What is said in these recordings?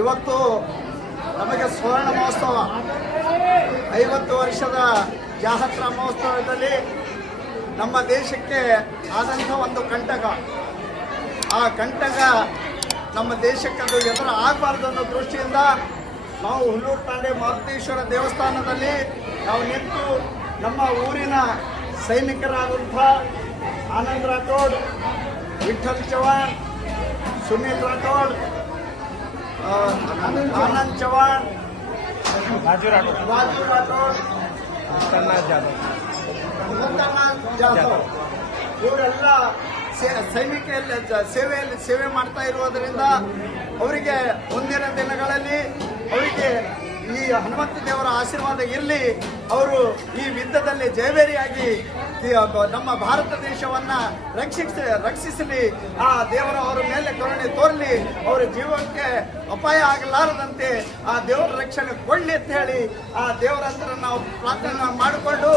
ಇವತ್ತು ನಮಗೆ ಸುವರ್ಣ ಮಹೋತ್ಸವ 50 ವರ್ಷದ ಜಾಹತ್ರ ಮಹೋತ್ಸವದಲ್ಲಿ ನಮ್ಮ ದೇಶಕ್ಕೆ ಆದಂಥ ಒಂದು ಕಂಟಕ, ಆ ಕಂಟಕ ನಮ್ಮ ದೇಶಕ್ಕೆ ಅದು ಎದುರು ಆಗಬಾರ್ದು ಅನ್ನೋ ದೃಷ್ಟಿಯಿಂದ ನಾವು ಹುಲ್ಲೂರು ತಾಂಡೆ ಮಾರುತೇಶ್ವರ ದೇವಸ್ಥಾನದಲ್ಲಿ ನಾವು ನಿಂತು ನಮ್ಮ ಊರಿನ ಸೈನಿಕರಾದಂಥ ಆನಂದ್ ರಾಠೋಡ್, ವಿಠಲ್ ಚವಾಣ್, ಸುನೀಲ್ ರಾಠೋಡ್, ಆನಂದ್ ಚವಾಣ್, ರಾಜು ರಾಠೋಡ್, ಜಾಧವ್ ಇವರೆಲ್ಲ ಸೈನಿಕ ಸೇವೆ ಮಾಡ್ತಾ ಇರುವುದರಿಂದ ಅವರಿಗೆ ಮುಂದಿನ ದಿನಗಳಲ್ಲಿ ಅವರಿಗೆ ಈ ಹನುಮಂತ ದೇವರ ಆಶೀರ್ವಾದ ಇರಲಿ. ಅವರು ಈ ಯುದ್ಧದಲ್ಲಿ ಜಯಬೇರಿಯಾಗಿ ನಮ್ಮ ಭಾರತ ದೇಶವನ್ನ ರಕ್ಷಿಸಲಿ. ಆ ದೇವರ ಅವರ ಮೇಲೆ ಕರುಣೆ ತೋರಲಿ. ಅವರ ಜೀವಕ್ಕೆ ಅಪಾಯ ಆಗಲಾರದಂತೆ ಆ ದೇವರ ರಕ್ಷಣೆ ಕೊಡಲಿ ಅಂತ ಹೇಳಿ ಆ ದೇವರ ಹತ್ರ ನಾವು ಪ್ರಾರ್ಥನೆ ಮಾಡಿಕೊಂಡು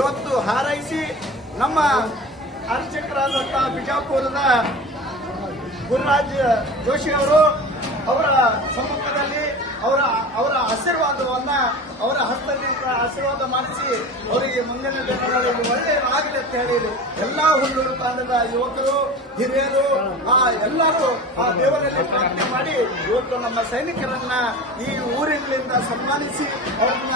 ಇವತ್ತು ಹಾರೈಸಿ ನಮ್ಮ ಅರ್ಚಕರಾದಂಥ ಬಿಜಾಪುರದ ಗುರುರಾಜ್ ಜೋಶಿ ಅವರು ಅವರ ಸಮ್ಮುಖದಲ್ಲಿ ಅವರ ಆಶೀರ್ವಾದವನ್ನ ಅವರ ಹಸ್ತದಿಂದ ಆಶೀರ್ವಾದ ಮಾಡಿಸಿ ಅವರಿಗೆ ಮುಂದಿನ ದಿನಗಳಲ್ಲಿ ಒಳ್ಳೆಯದಾಗಲಿ ಅಂತ ಹೇಳಿ ಎಲ್ಲಾ ಹುಲ್ಲೂರು ತಾಂಡದ ಯುವಕರು, ಹಿರಿಯರು ಎಲ್ಲರೂ ಆ ದೇವರಲ್ಲಿ ಪ್ರಾರ್ಥನೆ ಮಾಡಿ ಇವತ್ತು ನಮ್ಮ ಸೈನಿಕರನ್ನ ಈ ಊರಿನಿಂದ ಸನ್ಮಾನಿಸಿ ಅವ್ರನ್ನ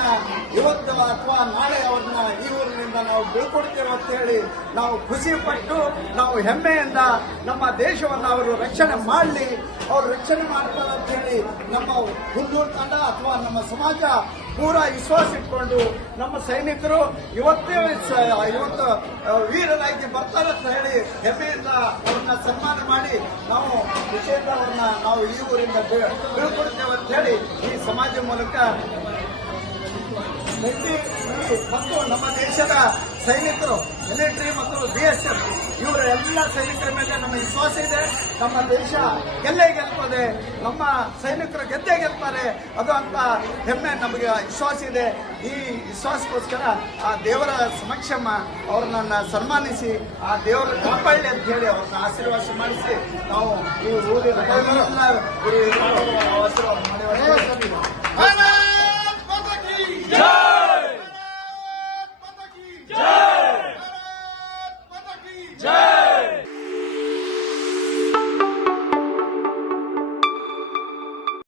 ಇವತ್ತು ಅಥವಾ ನಾಳೆ ಅವ್ರನ್ನ ಈ ಊರಿನಿಂದ ನಾವು ಬೀಳ್ಕೊಡ್ತೇವೆ ಅಂತ ಹೇಳಿ ನಾವು ಖುಷಿ ಪಟ್ಟು ನಾವು ಹೆಮ್ಮೆಯಿಂದ ನಮ್ಮ ದೇಶವನ್ನು ಅವರು ರಕ್ಷಣೆ ಮಾಡಲಿ, ಅವ್ರು ರಕ್ಷಣೆ ಮಾಡ್ತಾರೆ ಅಂತ ಹೇಳಿ ನಮ್ಮ ಹುಲ್ಲೂರು ತಂಡ ಅಥವಾ ನಮ್ಮ ಸಮಾಜ ಪೂರಾ ವಿಶ್ವಾಸ ಇಟ್ಕೊಂಡು ನಮ್ಮ ಸೈನಿಕರು ಇವತ್ತು ವೀರರಾಗಿ ಬರ್ತಾರೆ ಅಂತ ಹೇಳಿ ಹೆಮ್ಮೆಯಿಂದ ಅವ್ರನ್ನ ಸನ್ಮಾನ ಮಾಡಿ ನಾವು ಖುಷಿಯಿಂದ ಅವ್ರನ್ನ ನಾವು ಈ ಊರಿಂದ ಬೀಳ್ಕೊಡ್ತೇವೆ ಅಂತ ಹೇಳಿ ಈ ಸಮಾಜ ಮೂಲಕ ಮತ್ತು ನಮ್ಮ ದೇಶದ ಸೈನಿಕರು, ಮಿಲಿಟರಿ ಮತ್ತು BSF ಇವರ ಎಲ್ಲ ಸೈನಿಕರ ಮೇಲೆ ನಮ್ಮ ವಿಶ್ವಾಸ ಇದೆ. ನಮ್ಮ ದೇಶ ಗೆಲ್ಲೇ ಗೆಲ್ತದೆ, ನಮ್ಮ ಸೈನಿಕರು ಗೆದ್ದೇ ಗೆಲ್ತಾರೆ ಅದು ಅಂತ ಹೆಮ್ಮೆ ನಮಗೆ ವಿಶ್ವಾಸ ಇದೆ. ಈ ವಿಶ್ವಾಸಕ್ಕೋಸ್ಕರ ಆ ದೇವರ ಸಮಕ್ಷಮ ಅವ್ರನ್ನ ಸನ್ಮಾನಿಸಿ ಆ ದೇವರ ಕಾಪಾಡಲಿ ಅಂತ ಹೇಳಿ ಅವ್ರನ್ನ ಆಶೀರ್ವಾದ ಮಾಡಿಸಿ ನಾವು ಈ ಊರಿನ